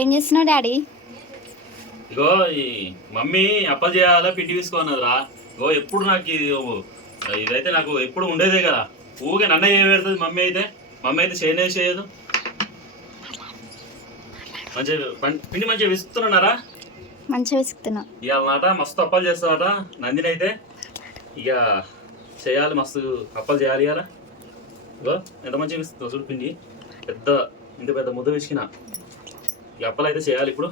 ఏం చేస్తున్నావు డాడీ? ఇగో ఈ మమ్మీ అప్పలు చేయాలా పిండి తీసుకోన్నదిరా ఇగో ఎప్పుడు నాకు ఇది ఇదైతే నాకు ఎప్పుడు ఉండేదే కదా. ఊగే నన్నే చేయబెడుతుంది మమ్మీ అయితే. మమ్మీ అయితే చేయనే చేయదు. మంచిగా పిండి మంచిగా విసుకుతున్నారా మంచిగా విసుకుతున్నా. ఇవాళ నాట మస్తు అప్పాలు చేస్తాడట నందిని అయితే. ఇక చేయాలి మస్తు అప్పాలు చేయాలి ఇవాళ. ఇగో ఎంత మంచిగా విసుకుతావు చూడు పిండి. పెద్ద ఇంత పెద్ద ముద్ద విసికిన. ఈ అప్పాలు అయితే చేయాలి ఇప్పుడు.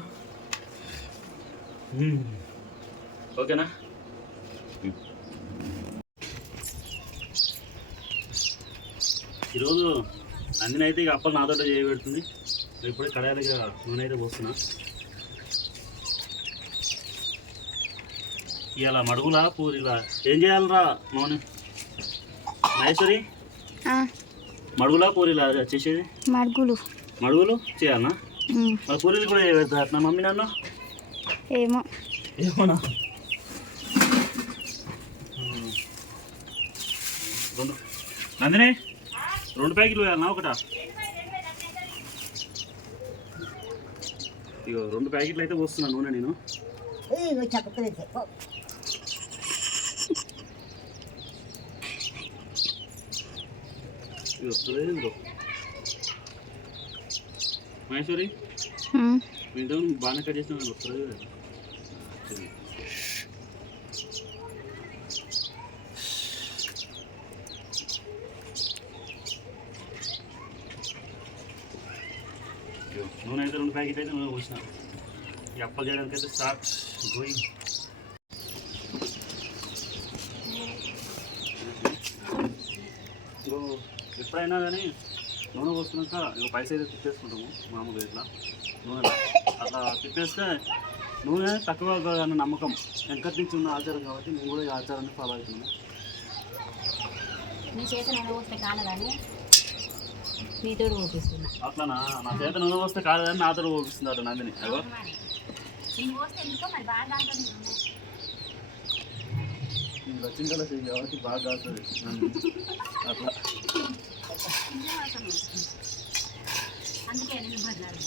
ఓకేనా? ఈరోజు నందిని అయితే ఇక అప్పలు నాతో చేయబెడుతుంది. ఇప్పుడే కడాయిలుగా నూనె అయితే పోస్తున్నా. ఇవాళ మడుగులా పూరిలా. ఏం చేయాలరా మౌని మహేశ్వరి? మడుగులా పూరిలా చేసేది? మడుగులు. మడుగులు చేయాలనా మరి పూరీలు కూడా చేయబెడతా అట్లా మమ్మీ నన్ను? ఏమో. ఏమోనా? రెండు. నందిని రెండు ప్యాకెట్లు వేయాలనా ఒకటా? ఇగో రెండు ప్యాకెట్లు అయితే పోస్తున్నా నూనె నేను. ఇంకో మహేశ్వరి ఇంట్లో బాగానే కట్ చేసిన. ఇదిగో, నూనె అయితే రెండు ప్యాకెట్ అయితే నూనె పోసిన. ఈ అప్పలు చేయడానికి అయితే స్టార్ట్ గోయింగ్ ఎప్పుడైనా కానీ నూనె పోసుకున్నాక ఇక పైస అయితే తిప్పేసుకుంటాము మామూలుగా ఇట్లా నూనె. అట్లా తిప్పేస్తే నూనె తక్కువ అన్న నమ్మకం. వెనకటి నుంచి ఉన్న ఆచారం కాబట్టి నేను కూడా ఈ ఆచారాన్ని ఫాలో అవుతున్నాను నీ చేత నూనె పోస్తే కాలదని నీతోడు పోపిస్తున్నా. అట్లానా? నా చేత నూనె పోస్తే కాదని నాతో నందిని. అగో. బాగా కాలుతుంది నూనె. నేను. దక్షిణ కళ కాబట్టి బాగా కాస్తుంది నందిని. అట్లా. అందుకే నేను బజారు.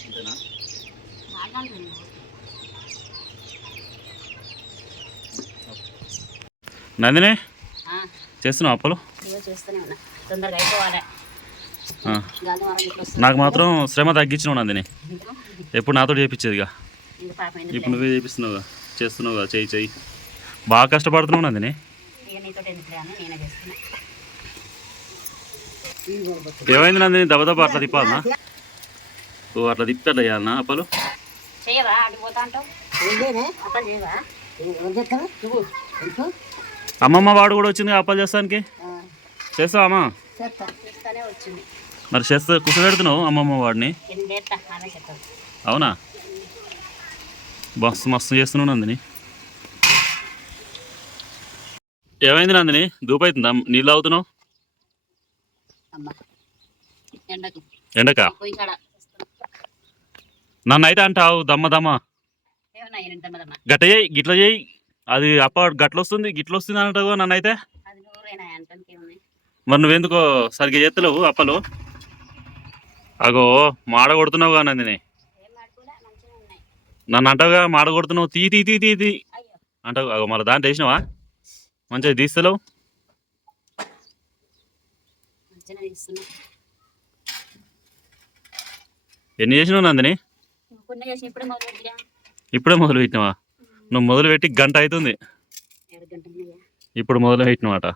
అంతేనా బాగా. నందిని చేస్తున్నావు అప్పలు నాకు మాత్రం శ్రమ తగ్గించినావు నందిని. ఎప్పుడు నాతో చేయించేదిగా ఇప్పుడు నువ్వే చేపిస్తున్నావుగా. చేస్తున్నావుగా. చెయ్యి చెయ్యి. బాగా కష్టపడుతున్నావు నందిని ఇక నీతో ఎందుకులే అని నేనే చేస్తున్నా ఏమైంది నందిని? దెబ్బ దెబ్బ అట్లా తిప్పాలనా? ఓ అట్లా తిప్పి అట్లా చేయాలనా అప్పలు? అమ్మమ్మ వాడు కూడా వచ్చింది అప్పలు చేస్తానికి? చేస్తావా మరి చేస్తా కుసబెడుతున్నావు అమ్మమ్మ వాడిని? అవునా? మస్తు మస్తు చేస్తున్నావు నందిని. ఏమైంది నందిని? దూపు అవుతుందా నీళ్ళు అవుతున్నావు ఎండకు. ఎండక? పోయి కాడ నన్ను అయితే అంటావు దమ్మ దమ్మ. ఏమన్నా ఎనిమిది తొమ్మిదమ్మా గట్ట చేయి గిట్ల చేయి. అది అప్ప గట్ల వస్తుంది గిట్ల వస్తుంది అంటావు నన్ను అయితే. అది నూరైనా అంటానికి ఏమున్నాయి మరి నువ్వెందుకో సరిగ్గా చేస్తలేవు అప్పలు? అగో మాడ నందిని. మాడుకోలే మంచిగా ఉన్నాయి. నన్ను అంటావుగా మాడ కొడుతున్నావు తీ తీ తీ తీ అంటావు అగో మరి దాంట్లో వేసినావా? మంచిగా తీస్తలేవు? ఎన్ని చేసినావు నందిని? కొన్ని ఇప్పుడే మొదలు ఇప్పుడే మొదలు పెట్టినావా నువ్వు మొదలు పెట్టి గంట అవుతుంది ఇప్పుడు మొదలు పెట్టినమాట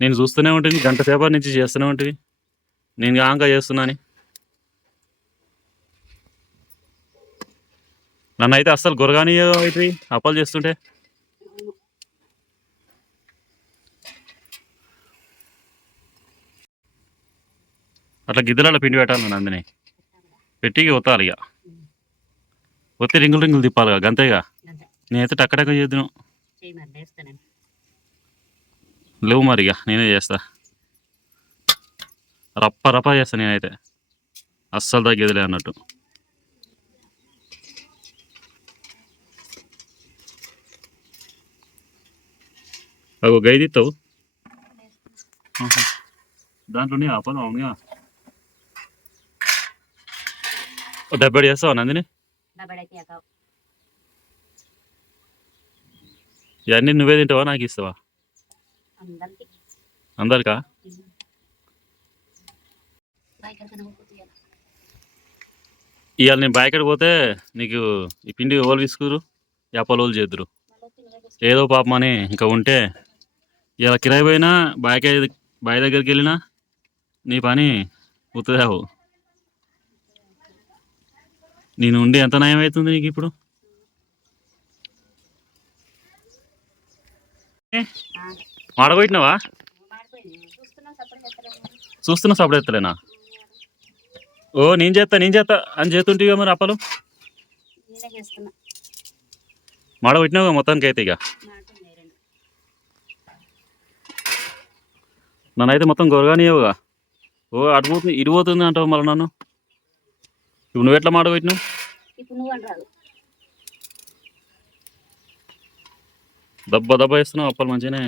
నేను చూస్తూనే ఉంటుంది గంట సేపటి నుంచి చేస్తూనే ఉంటుంది నేను ఆంక చేస్తున్నాని. నన్ను అయితే అస్సలు గురగాని అవుతుంది అప్పాలు చేస్తుంటే అట్లా గిద్దలలో పిండి పెట్టాలి నన్ను అందుని పెట్టి ఒత్తాలి ఇక ఒత్తి రింగులు రింగులు తిప్పాలి ఇక గంతేగా నేనైతే టక్క టక్క చేద్దును. లేవు మరి ఇక నేనే చేస్తా. రప్ప రప్ప చేస్తా నేనైతే. అస్సలు తగ్గేదిలే అన్నట్టు. అగో గైదిస్తావు దాంట్లోనే అప్పలు అవునుగా డబ్బడి చేస్తావా నందిని ఇవన్నీ నువ్వే తింటావా నాకు ఇస్తావా అందరికి ఇవాళ నేను బయటకు పోతే నీకు ఈ పిండి ఓలు విసుకురు యాపలు ఓలు చేద్దరు ఏదో పాపం అని ఇంకా ఉంటే ఇలా కిరాయి పోయినా బాయ్ బాయ్ దగ్గరికి వెళ్ళినా నీ పని ఉత్తదావు నేను ఉండి ఎంత నయం అవుతుంది నీకు ఇప్పుడు? మాడిపోయింది చూస్తున్నాం సప్పుడు ఎత్తలేనా? ఓ నేను చేస్తా నేను చేస్తా అని చేస్తుంటే మరి అప్పలు? మాడబెట్టినావు మొత్తానికి అయితే ఇక? నన్నైతే మొత్తం గొరగానియవుగా. ఓ అటు పోతుంది ఇటు పోతుంది అంటావు మళ్ళీ నన్ను? ఇప్పుడు నువ్వు ఎట్లా ఇప్పుడు నువ్వు అంటారు దెబ్బ దెబ్బ వేస్తున్నావు అప్పలు మంచిగానే.